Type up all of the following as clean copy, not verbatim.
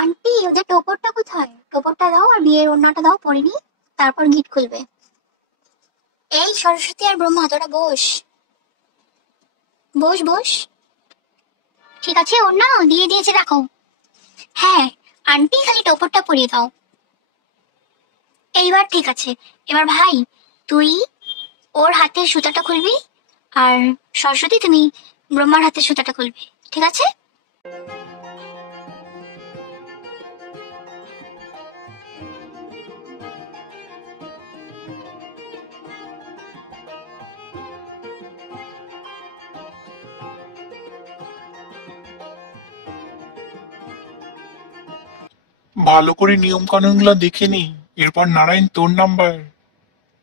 Aunty ওদের টোপরটা কোথায়? টোপরটা দাও আর বিয়ের ওড়নাটা দাও, পরে নি, তারপর গিট খুলবে। এই সরস্বতী আর ব্রহ্মা, তোরা বস বস বস। ঠিক আছে, ওড়না দিয়ে দিয়েছে রাখো। হ্যাঁ আন্টি, খালি টোপরটা পরিয়ে দাও। এইবার ঠিক আছে। এবার ভাই, তুই ওর হাতের সুতাটা খুলবি, আর সরস্বতী তুমি ব্রহ্মার হাতের সুতাটা খুলবি, ঠিক আছে? ভালো করে নিয়ম কানুন গুলো দেখে নি, এরপর নারায়ণ তোর নাম্বার,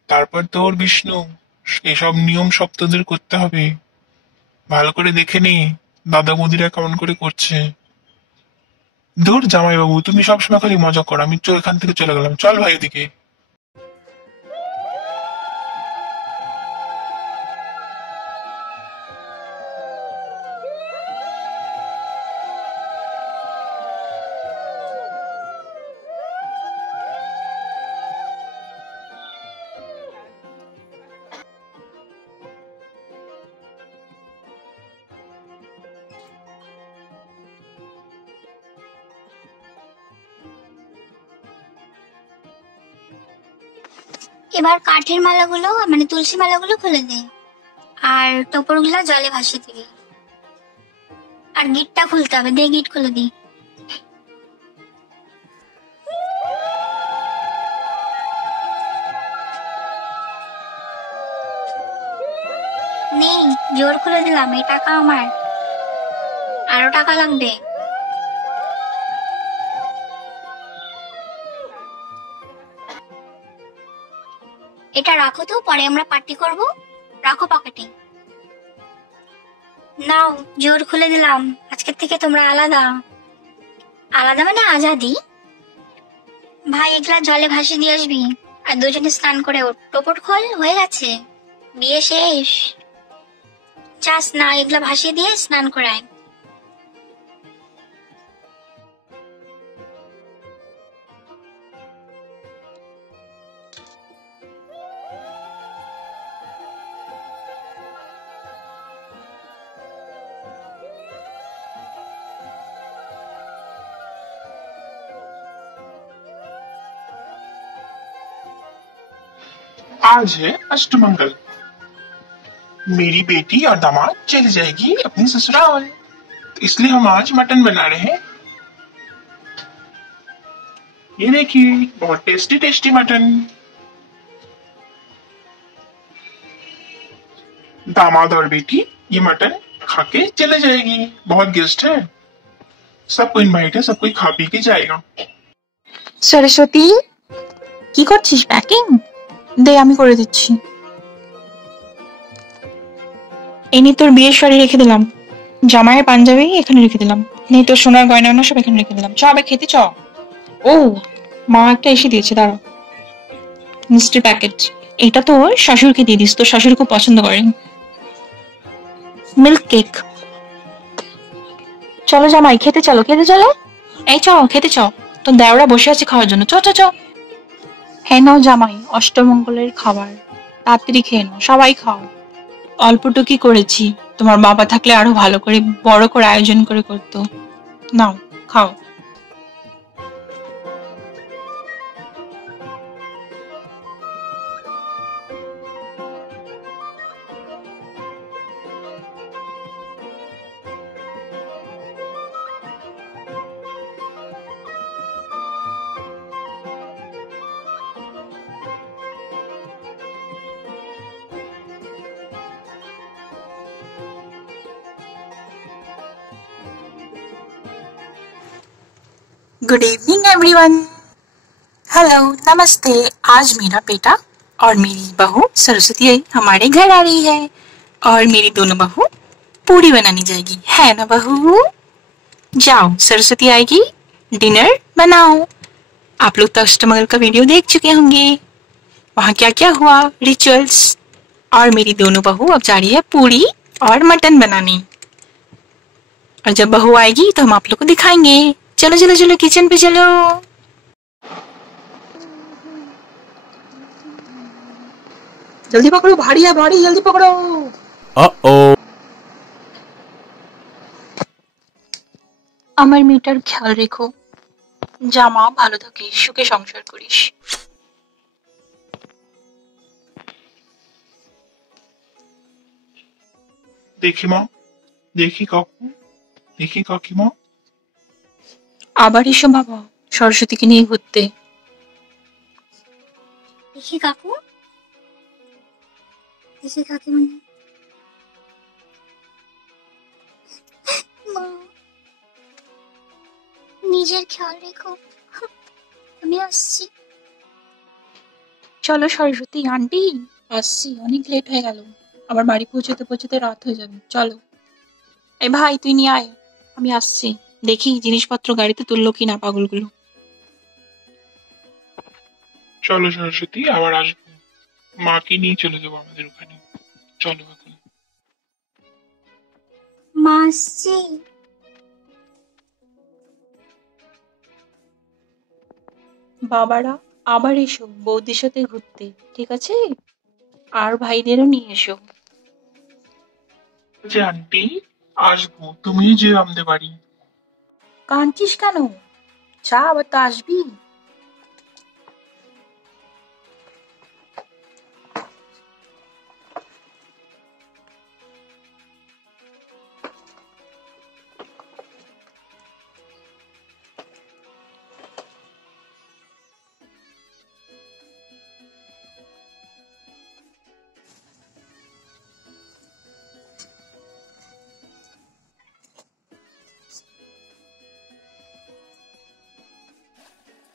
তারপর তোর বিষ্ণু। এসব নিয়ম সব তোদের করতে হবে। ভালো করে দেখে নি দাদা বৌদিরা কেমন করে করছে। দূর জামাইবাবু, তুমি সবসময় খালি মজা করো, আমি এখান থেকে চলে গেলাম। চল ভাই এদিকে। এবার কাঠের মালাগুলো মানে তুলসী মালাগুলো খুলে দে, আর টোপরগুলো জলে ভাসিয়ে দিবি। আর গিটটা খুলতে হবে, দে গিট খুলে দি। নেই, জোর খুলে দিলাম, এই টাকা আমার, আরো টাকা লাগবে। এটা রাখো তো, পরে আমরা পার্টি করব, রাখো পকেটে। নাও, জোর খুলে দিলাম, আজকের থেকে তোমরা আলাদা। আলাদা মানে আজাদি। ভাই এগুলা জলে ভাসিয়ে দিয়ে আসবি, আর দুজনে স্নান করে ওঠ। টোপর খোল, হয়ে গেছে, বিয়ে শেষ। চাস না, এগুলা ভাসিয়ে দিয়ে স্নান করায়। आज है अष्टमंगल। मेरी बेटी और दामाद चली जाएगी अपनी ससुराल, तो इसलिए हम आज मटन बना रहे हैं। ये देखिए, बहुत टेस्टी टेस्टी मटन। दामाद और बेटी ये मटन खा के चले जाएगी। बहुत गेस्ट है, सबको इनवाइट है, सब कोई खा पी के जाएगा। সরস্বতী, কি করছিস? প্যাকিং দে, আমি করে দিচ্ছি। এনে তোর বিয়ের শাড়ি রেখে দিলাম, জামাইয়ের পাঞ্জাবি এখানে রেখে দিলাম, নেই তোর সোনার গয়না না সব এখানে রেখে দিলাম। চ আবার খেতে চ। ও মা একটা এসে দিয়েছে, দাঁড়া। মিষ্টির প্যাকেট, এটা তোর শাশুড়িকে দিয়ে দিস, তোর শাশুড়ি খুব পছন্দ করেন। Milk cake. চলো জামাই, খেতে চলো, খেতে চলো। এই চ, খেতে চ, তোর দেওরা বসে আছে খাওয়ার জন্য, চ চ চ। হ্যাঁ নাও জামাই, অষ্টমঙ্গলের খাবার, তাড়াতাড়ি খেয়ে নাও, সবাই খাও। অল্পটুকি করেছি, তোমার বাবা থাকলে আরো ভালো করে বড় করে আয়োজন করে করতো। নাও খাও। गुड इवनिंग एवरीवन, हेलो, नमस्ते। आज मेरा बेटा और मेरी बहू सरस्वती हमारे घर आ रही है, और मेरी दोनों बहू पूड़ी बनानी जाएगी, है ना बहू? जाओ, सरस्वती आएगी, डिनर बनाओ। आप लोग तो अष्टमंगल का वीडियो देख चुके होंगे, वहाँ क्या क्या हुआ, रिचुअल्स। और मेरी दोनों बहू अब जा रही है पूड़ी और मटन बनाने, और जब बहू आएगी तो हम आप लोग को दिखाएंगे। चलो चलो चलो किचन पे चलो। जल्दी पकड़ो, भारी है भारी, जल्दी पकड़ो। আমার মেয়েটার খেয়াল রেখো, জামা ভালো থাকে, সুখে সংসার করিস। দেখি মা, দেখি কাকু, দেখি কাকিমা। আবার এসো বাবা সরস্বতীকে নিয়ে ঘুরতে। দেখি কাকু, দেখি কাকিমণি। মা, নিজের খেয়াল রেখো, আমি আসছি। চলো সরস্বতী আন্টি, আসছি, অনেক লেট হয়ে গেল, আবার বাড়ি পৌঁছতে পৌঁছতে রাত হয়ে যাবে। চলো এই ভাই তুই নিয়ে আয়, আমি আসছি, দেখি জিনিসপত্র গাড়িতে তুললো কিনা পাগলগুলো। চলো সরস্বতী, আবার আসবো, মাকে নিয়ে চলে যাবো আমাদের ওখানে। চলো এখন। মা, আসছি। বাবারা আবার এসো বৌদির সাথে ঘুরতে, ঠিক আছে? আর ভাইদেরও নিয়ে এসো। যে আন্টি, আসবো, তুমি যে আমাদের বাড়ি। কাঁদছিস কেন? চা, আবার তো আসবি।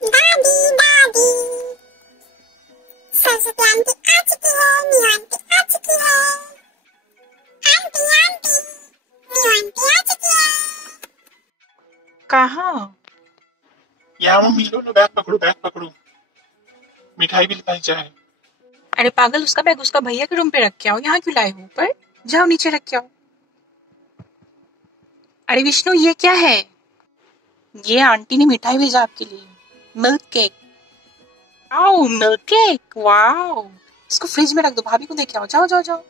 दादी दादी, सरस्वती आंटी आ चुकी है, न्यू आंटी आ चुकी है। आंटी आंटी, न्यू आंटी आ चुकी है। कहाँ? यहाँ मम्मी, लो लो, बैग पकड़ो, बैग पकड़ो, मिठाई भी लाई जाए। अरे पागल, उसका बैग उसका भैया के रूम पे रख के आओ, यहाँ क्यों लाए हो ऊपर? जाओ नीचे रख के आओ। अरे विष्णु, ये क्या है? ये आंटी ने मिठाई भेजा आपके लिए, मिल्क केक। आओ मिल्क केक, वाओ, इसको फ्रिज में रख दो, भाभी को देके आओ, जाओ जाओ जाओ।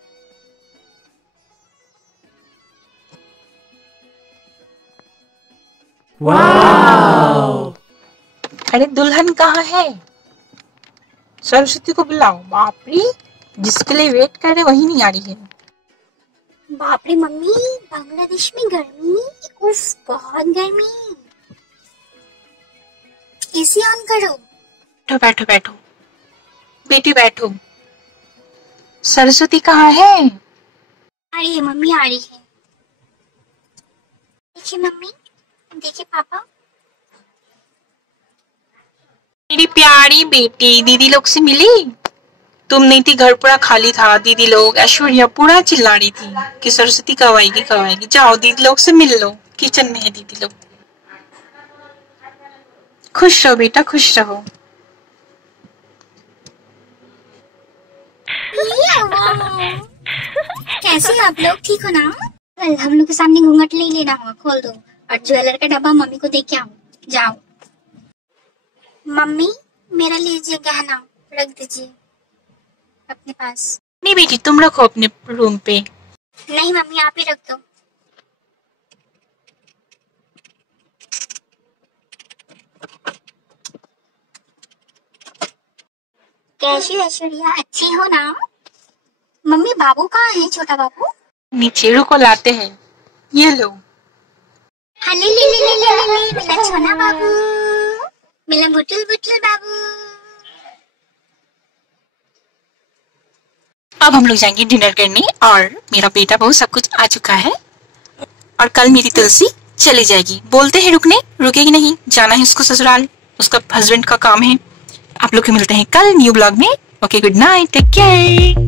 वाओ! अरे दुल्हन कहाँ है? सरस्वती को बुलाओ। बाप रे, जिसके लिए वेट कर रहे वही नहीं आ रही है। बाप रे मम्मी, बांग्लादेश में गर्मी, उफ बहुत गर्मी। एसी ऑन करो। बैठो बैठो बैठो, बेटी बैठो। सरस्वती कहाँ है? आ रही है मम्मी, आ रही है। देखिए मम्मी, देखिए पापा। मेरी प्यारी बेटी, दीदी लोग से मिली? तुम नहीं थी, घर पूरा खाली था, दीदी लोग ऐश्वर्या पूरा चिल्ला रही थी कि सरस्वती कब आएगी कब आएगी। जाओ दीदी लोग से मिल लो, किचन में है दीदी लोग। खुश रहो बेटा, खुश रहो। कैसे हो आप लोग, ठीक हो ना? कल हम लोग के सामने घूंघट नहीं लेना होगा, खोल दो, और ज्वेलर का डब्बा मम्मी को दे के आओ। जाओ। मम्मी, मेरा लीजिए गहना, रख दीजिए अपने पास। नहीं बेटी, तुम रखो अपने रूम पे। नहीं मम्मी, आप ही रख दो। कैसी हो ऐश्वर्या, अच्छी हो ना? मम्मी बाबू कहाँ है, छोटा बाबू? नीचे, रुको लाते हैं, ये लो। हाँ, ले ले ले ले ले ले ले, मेरा छोना बाबू, मेरा बुटुल बुटुल बाबू। अब हम लोग जाएंगे डिनर करने, और मेरा बेटा बहू सब कुछ आ चुका है, और कल मेरी तुलसी चली जाएगी। बोलते हैं रुकने, रुकेगी नहीं, जाना है उसको ससुराल, उसका हस्बैंड का काम है। आप लोग को मिलते हैं कल न्यू ब्लॉग में। Okay, good night, take care.